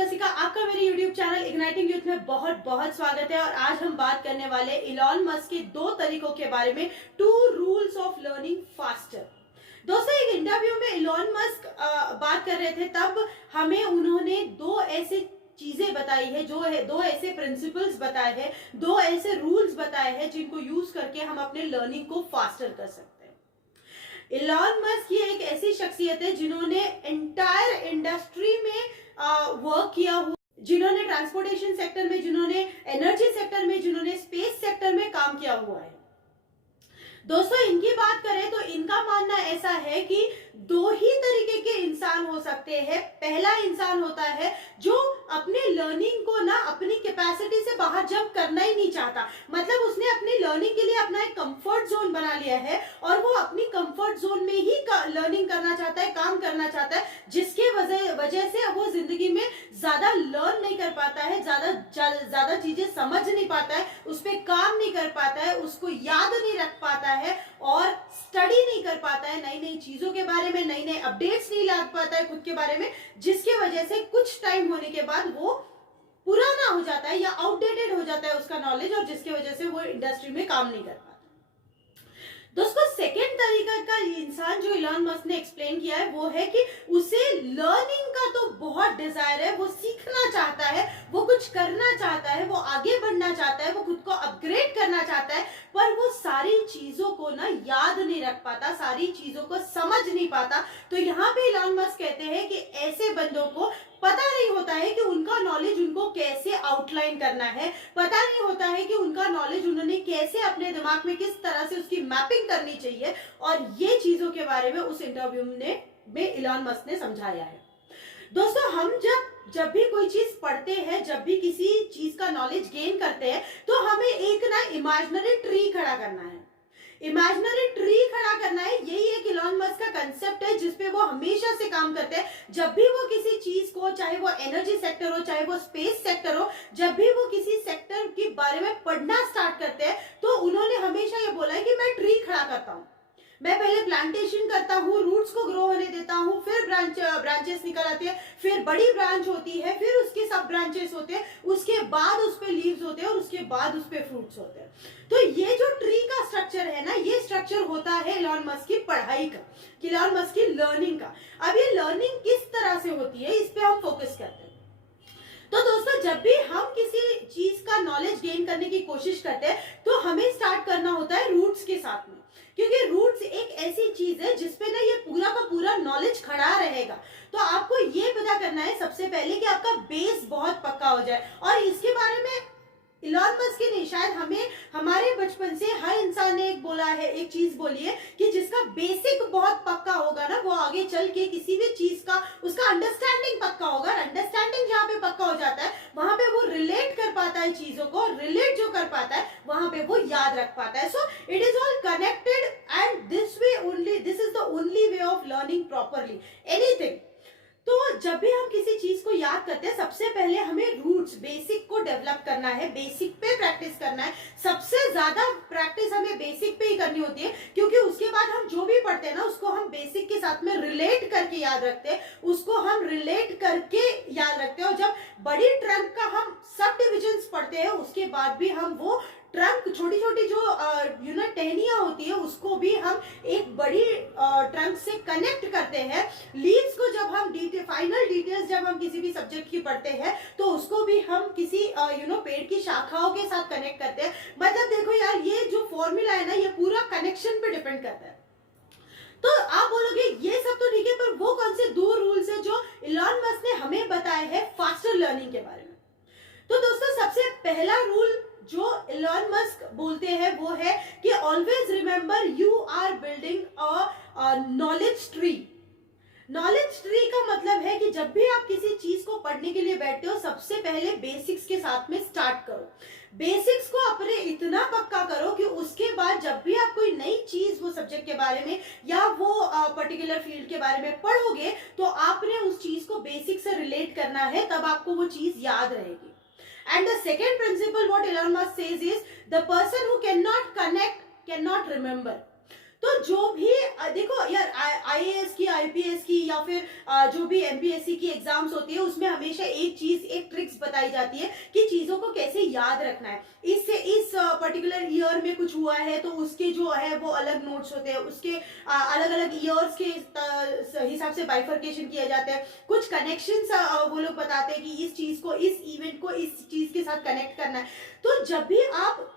रसिका, आपका मेरे YouTube channel igniting youth में बहुत बहुत स्वागत है। और आज हम बात करने वाले इलॉन मस्क के 2 तरीकों के बारे में, 2 रूल्स ऑफ लर्निंग फास्टर। दोस्तों, एक इंटरव्यू में इलॉन मस्क बात कर रहे थे, तब हमें उन्होंने 2 ऐसे चीजें बताई है, जो है 2 ऐसे प्रिंसिपल्स बताए हैं, 2 ऐसे रूल्स बताए हैं जिनको यूज करके हम अपने लर्निंग को फास्टर कर सकते हैं। इलॉन मस्क ये एक ऐसी शख्सियत है जिन्होंने एंटायर इंडस्ट्री में वर्क किया हुआ, जिन्होंने ट्रांसपोर्टेशन सेक्टर में, जिन्होंने एनर्जी सेक्टर में, जिन्होंने स्पेस सेक्टर में काम किया हुआ है। दोस्तों, इनकी बात करें तो इनका मानना ऐसा है कि 2 ही तरीके के इंसान हो सकते हैं। पहला इंसान होता है जो अपने लर्निंग को ना अपनी कैपेसिटी से बाहर जंप करना ही नहीं चाहता, मतलब उसने अपनी लर्निंग के लिए अपना एक कंफर्ट जोन बना लिया है और वो अपनी कंफर्ट जोन में ही लर्निंग करना चाहता है, काम करना चाहता है, जिसके वजह से वो जिंदगी में ज्यादा लर्न नहीं कर पाता है, ज्यादा चीजें समझ नहीं पाता है, उस पर काम नहीं कर पाता है, उसको याद नहीं रख पाता है और स्टडी नहीं कर पाता है, नई नई चीजों के बारे में नई नई अपडेट्स नहीं ला पाता है खुद के बारे में, जिसके वजह से कुछ टाइम होने के बाद वो पुराना हो जाता है या आउटडेटेड हो जाता है उसका नॉलेज, और जिसकी वजह से वो इंडस्ट्री में काम नहीं कर पाता। दोस्तों, सेकेंड तरीका का इंसान जो इलॉन मस्क ने एक्सप्लेन किया है वो है कि उसे लर्निंग का तो बहुत डिजायर है, वो सीखना चाहता है, वो कुछ करना चाहता है, वो आगे बढ़ना चाहता है, वो खुद को अपग्रेड करना चाहता है, पर वो सारी चीजों को ना याद नहीं रख पाता, सारी चीजों को समझ नहीं पाता। तो यहाँ पे इलॉन मस्क कहते हैं कि ऐसे बंदों को पता नहीं होता है कि उनका नॉलेज उनको कैसे आउटलाइन करना है, पता नहीं होता है कि उनका नॉलेज उन्होंने कैसे अपने दिमाग में किस तरह से उसकी मैपिंग करनी चाहिए, और ये चीजों के बारे में उस इंटरव्यू में इलॉन मस्क ने समझाया है। दोस्तों, हम जब भी कोई चीज पढ़ते हैं, जब भी किसी चीज का नॉलेज गेन करते हैं, तो हमें एक ना इमेजिनरी ट्री खड़ा करना है। इमेजिनरी ट्री खड़ा करना है, यही एक इलॉन मस्क का कंसेप्ट है जिसपे वो हमेशा से काम करते हैं। जब भी वो किसी चीज को, चाहे वो एनर्जी सेक्टर हो, चाहे वो स्पेस सेक्टर हो, जब भी वो किसी सेक्टर के बारे में पढ़ना स्टार्ट करते हैं, तो उन्होंने हमेशा ये बोला है कि मैं ट्री खड़ा करता हूँ, मैं पहले प्लांटेशन करता हूँ, रूट्स को ग्रो होने देता हूँ, फिर ब्रांचेस निकल आती है, फिर बड़ी ब्रांच होती है, फिर उसके सब ब्रांचेस होते हैं, उसके बाद उस पे लीव्स होते हैं और उसके बाद उस पे फ्रूट्स होते हैं। तो ये जो ट्री का स्ट्रक्चर है ना, ये स्ट्रक्चर होता है इलॉन मस्क की पढ़ाई का, इलॉन मस्क की लर्निंग का। अब ये लर्निंग किस तरह से होती है, इस पे हम फोकस करते हैं। तो दोस्तों, जब भी हम किसी चीज का नॉलेज गेन करने की कोशिश करते हैं, तो हमें स्टार्ट करना होता है रूट्स के साथ में, क्योंकि रूट्स एक ऐसी चीज है जिसपे ना ये पूरा का पूरा नॉलेज खड़ा रहेगा। तो आपको ये पता करना है सबसे पहले कि आपका बेस बहुत पक्का हो जाए, और इसके बारे में इलॉन मस्क ने शायद हमें हमारे बचपन से हर इंसान ने एक बोला है, एक चीज बोली है कि जिसका बेसिक बहुत पक्का होगा ना, वो आगे चल के किसी भी चीज का, उसका अंडरस्टैंडिंग पक्का होगा। अंडरस्टैंडिंग जहाँ पे पक्का हो जाता है, वहां पे वो रिलेट कर पाता है चीजों को, रिलेट जो कर पाता है वहां पे वो याद रख पाता है। So it is all connected and this way only, this is the only way of learning properly anything. तो जब भी हम किसी चीज को याद करते हैं, सबसे पहले हमें रूट्स, बेसिक को डेवलप करना है, बेसिक पे प्रैक्टिस करना है। सबसे ज्यादा प्रैक्टिस हमें बेसिक पे ही करनी होती है, क्योंकि उसके बाद हम जो भी पढ़ते हैं ना, उसको हम बेसिक के साथ में रिलेट करके याद रखते हैं, उसको हम रिलेट करके याद रखते हैं। और जब बड़ी ट्रंक का हम सब डिविजन्स पढ़ते हैं, उसके बाद भी हम वो ट्रंक, छोटी छोटी जो टहनियां होती है, उसको भी हम एक बड़ी ट्रंक से कनेक्ट करते हैं। लीव्स को जब हम फाइनल डिटेल्स जब हम किसी भी सब्जेक्ट की पढ़ते हैं, तो उसको भी हम किसी पेड़ की शाखाओं के साथ कनेक्ट करते हैं। मतलब देखो यार, ये जो फॉर्मूला है ना, ये पूरा कनेक्शन पे डिपेंड करता है। तो आप बोलोगे ये सब तो ठीक है, पर वो कौन से 2 रूल्स है जो इलॉन मस्क ने हमें बताए हैं फास्टर लर्निंग के बारे में? तो दोस्तों, सबसे पहला रूल जो इलॉन मस्क बोलते हैं वो है कि always remember you are building a knowledge tree. Knowledge tree का मतलब है कि जब भी आप किसी चीज को पढ़ने के लिए बैठते हो, सबसे पहले बेसिक्स के साथ में स्टार्ट करो। बेसिक्स को अपने इतना पक्का करो कि उसके बाद जब भी आप कोई नई चीज वो सब्जेक्ट के बारे में या वो पर्टिकुलर फील्ड के बारे में पढ़ोगे, तो आपने उस चीज को बेसिक से रिलेट करना है, तब आपको वो चीज याद रहेगी। And the second principle what Elon Musk says is the person who cannot connect cannot remember. तो जो भी देखो यार, आईएएस की, आईपीएस की, या फिर जो भी एमपीएससी की एग्जाम्स होती है, उसमें हमेशा एक चीज, एक ट्रिक्स बताई जाती है कि चीजों को कैसे याद रखना है। इससे इस पर्टिकुलर ईयर में कुछ हुआ है तो उसके जो है वो अलग नोट्स होते हैं, उसके अलग अलग ईयर्स के हिसाब से बाइफर्केशन किया जाता है। कुछ कनेक्शंस वो लोग बताते हैं कि इस चीज को, इस इवेंट को इस चीज के साथ कनेक्ट करना है। तो जब भी आप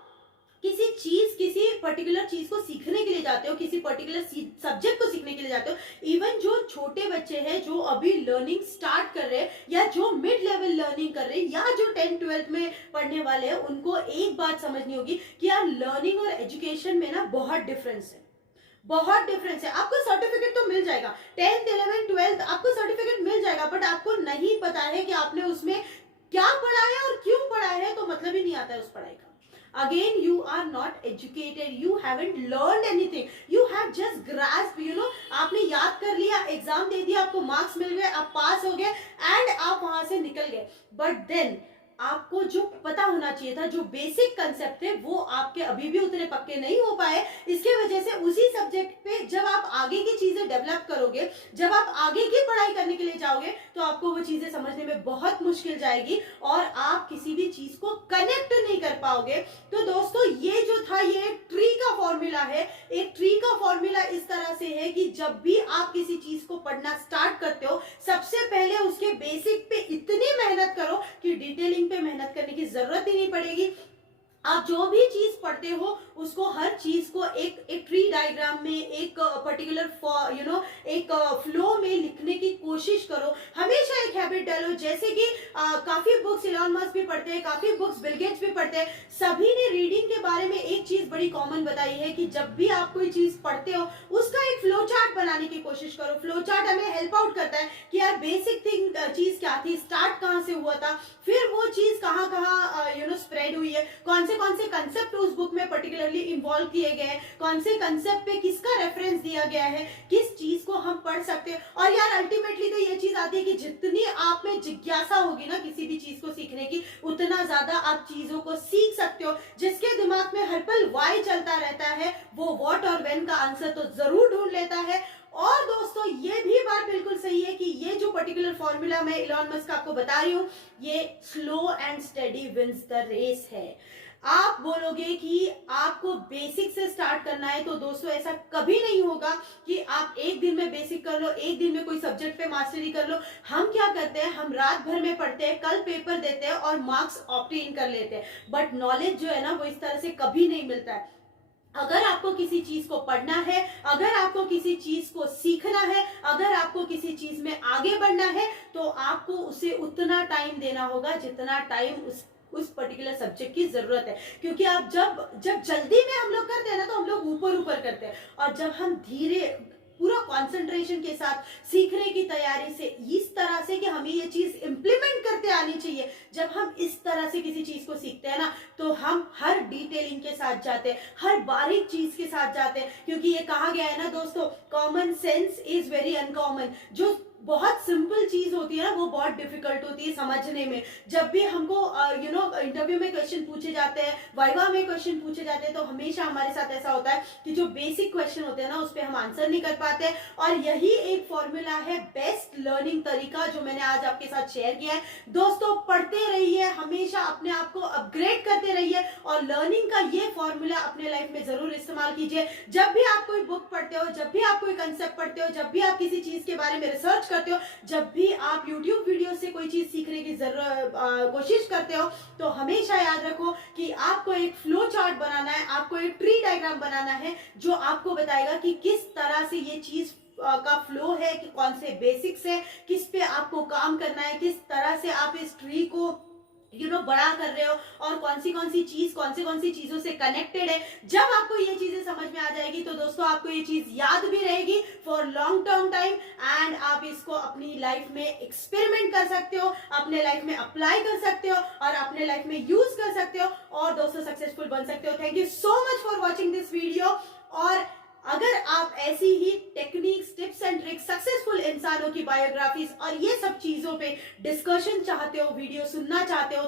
किसी पर्टिकुलर चीज को सीखने के लिए जाते हो, किसी पर्टिकुलर सब्जेक्ट को सीखने के लिए जाते हो, इवन जो छोटे बच्चे हैं जो अभी लर्निंग स्टार्ट कर रहे हैं, या जो मिड लेवल लर्निंग कर रहे हैं, या जो 10th-12th में पढ़ने वाले हैं, उनको एक बात समझनी होगी कि यार लर्निंग और एजुकेशन में ना बहुत डिफरेंस है, बहुत डिफरेंस है। आपको सर्टिफिकेट तो मिल जाएगा, 10th 11th 12th आपको सर्टिफिकेट मिल जाएगा, बट आपको नहीं पता है कि आपने उसमें क्या पढ़ा है और क्यों पढ़ा है, तो मतलब ही नहीं आता है उस पढ़ाई का। Again, you are not educated, you haven't learned anything, you have just grasped, आपने याद कर लिया, एग्जाम दे दिया, आपको मार्क्स मिल गए, आप पास हो गए एंड आप वहां से निकल गए। बट देन आपको जो पता होना चाहिए था, जो बेसिक कंसेप्ट थे, वो आपके अभी भी उतने पक्के नहीं हो पाए। इसके वजह से उसी सब्जेक्ट पे जब आप आगे की चीजें डेवलप करोगे, जब आप आगे की पढ़ाई करने के लिए जाओगे, तो आपको वो चीजें समझने में बहुत मुश्किल जाएगी और आप किसी भी चीज को कनेक्ट नहीं कर पाओगे। तो दोस्तों, ये जो था, ये एक ट्री का फॉर्मूला है। एक ट्री का फॉर्मूला इस तरह से है कि जब भी आप किसी चीज को पढ़ना स्टार्ट करते हो, सबसे पहले उसके बेसिक पे इतनी मेहनत करो कि डिटेलिंग पे मेहनत करने की जरूरत ही नहीं पड़ेगी। आप जो भी चीज पढ़ते हो उसको, हर चीज को एक ट्री डायग्राम में, एक पर्टिकुलर एक फ्लो में लिखने की कोशिश करो। हमेशा एक हैबिट डालो, जैसे कि काफी बुक्स इलॉन मस्क भी पढ़ते हैं, काफी बुक्स बिल गेट्स भी पढ़ते हैं। सभी ने रीडिंग के बारे में एक चीज बड़ी कॉमन बताई है कि जब भी आप कोई चीज पढ़ते हो, उसका एक फ्लो चार्ट बनाने की कोशिश करो। फ्लो चार्ट हमें हेल्प आउट करता है कि यार बेसिक थिंग चीज क्या थी, स्टार्ट कहां से हुआ था, फिर वो चीज कहां कहां स्प्रेड हुई है, कौन से कंसेप्ट उस बुक में पर्टिकुलरली इन्वॉल्व किए गए हैं, कौन से कंसेप्ट पे किसका रेफरेंस दिया गया है, किस चीज को हम पढ़ सकते हैं। और यार अल्टीमेटली तो ये चीज आती है कि जितनी आप में जिज्ञासा होगी ना किसी भी चीज को सीखने की, उतना ज्यादा आप चीजों को सीख सकते हो। जिसके दिमाग में हर पल वाई चलता रहता है, वो व्हाट और व्हेन का आंसर तो जरूर ढूंढ लेता है। और दोस्तों, ये भी बात बिल्कुल सही है कि ये जो पर्टिकुलर फॉर्मूला मैं इलॉन मस्क आपको बता रही हूं, ये slow and steady wins the race है। आप बोलोगे कि आपको बेसिक से स्टार्ट करना है, तो दोस्तों ऐसा कभी नहीं होगा कि आप एक दिन में बेसिक कर लो, एक दिन में कोई सब्जेक्ट पे मास्टरी कर लो। हम क्या करते हैं, हम रात भर में पढ़ते हैं, कल पेपर देते हैं और मार्क्स ऑप्टेन कर लेते हैं। बट नॉलेज जो है ना, वो इस तरह से कभी नहीं मिलता है। अगर आपको किसी चीज को पढ़ना है, अगर आपको किसी चीज को सीखना है, अगर आपको किसी चीज में आगे बढ़ना है, तो आपको उसे उतना टाइम देना होगा जितना टाइम उस पर्टिकुलर सब्जेक्ट की जरूरत है। क्योंकि आप जब जल्दी में हम लोग करते हैं ना, तो हम लोग ऊपर ऊपर करते हैं, और जब हम धीरे पूरा कंसंट्रेशन के साथ सीखने की तैयारी से, इस तरह से कि हमें ये चीज इंप्लीमेंट करते आनी चाहिए, जब हम इस तरह से किसी चीज को सीखते हैं ना, तो हम हर डिटेलिंग के साथ जाते हैं, हर बारीक चीज के साथ जाते हैं। क्योंकि ये कहा गया है ना दोस्तों, common sense is very uncommon. जो बहुत सिंपल चीज होती है ना, वो बहुत डिफिकल्ट होती है समझने में। जब भी हमको इंटरव्यू में क्वेश्चन पूछे जाते हैं, वाइवा में क्वेश्चन पूछे जाते हैं, तो हमेशा हमारे साथ ऐसा होता है कि जो बेसिक क्वेश्चन होते हैं ना, उस पर हम आंसर नहीं कर पाते। और यही एक फॉर्मूला है, बेस्ट लर्निंग तरीका, जो मैंने आज आपके साथ शेयर किया है। दोस्तों, पढ़ते रहिए, हमेशा अपने आप को अपग्रेड करते रहिए, और लर्निंग का ये फॉर्मूला अपने लाइफ में जरूर इस्तेमाल कीजिए। जब भी आप कोई बुक पढ़ते हो, जब भी आप कोई कंसेप्ट पढ़ते हो, जब भी आप किसी चीज के बारे में रिसर्च करते हो, जब भी आप YouTube वीडियो से कोई चीज सीखने की कोशिश करते हो, तो हमेशा याद रखो कि आपको एक फ्लो चार्ट बनाना है, आपको एक ट्री डायग्राम बनाना है, जो आपको बताएगा कि किस तरह से ये चीज का फ्लो है, कि कौन से बेसिक्स है, किस पे आपको काम करना है, किस तरह से आप इस ट्री को बड़ा कर रहे हो, और कौन सी चीजों से कनेक्टेड है। जब आपको ये चीजें समझ में आ जाएगी, तो दोस्तों आपको ये चीज याद भी रहेगी for long term time, and आप इसको अपनी लाइफ में एक्सपेरिमेंट कर सकते हो, अपने लाइफ में अप्लाई कर सकते हो, और अपने लाइफ में यूज कर सकते हो, और दोस्तों सक्सेसफुल बन सकते हो। Thank you so much for watching this video. और अगर आप ऐसी ही techniques, tips and tricks, successful इंसानों की बायोग्राफीज और ये सब चीजों पे डिस्कशन चाहते हो, वीडियो सुनना चाहते हो,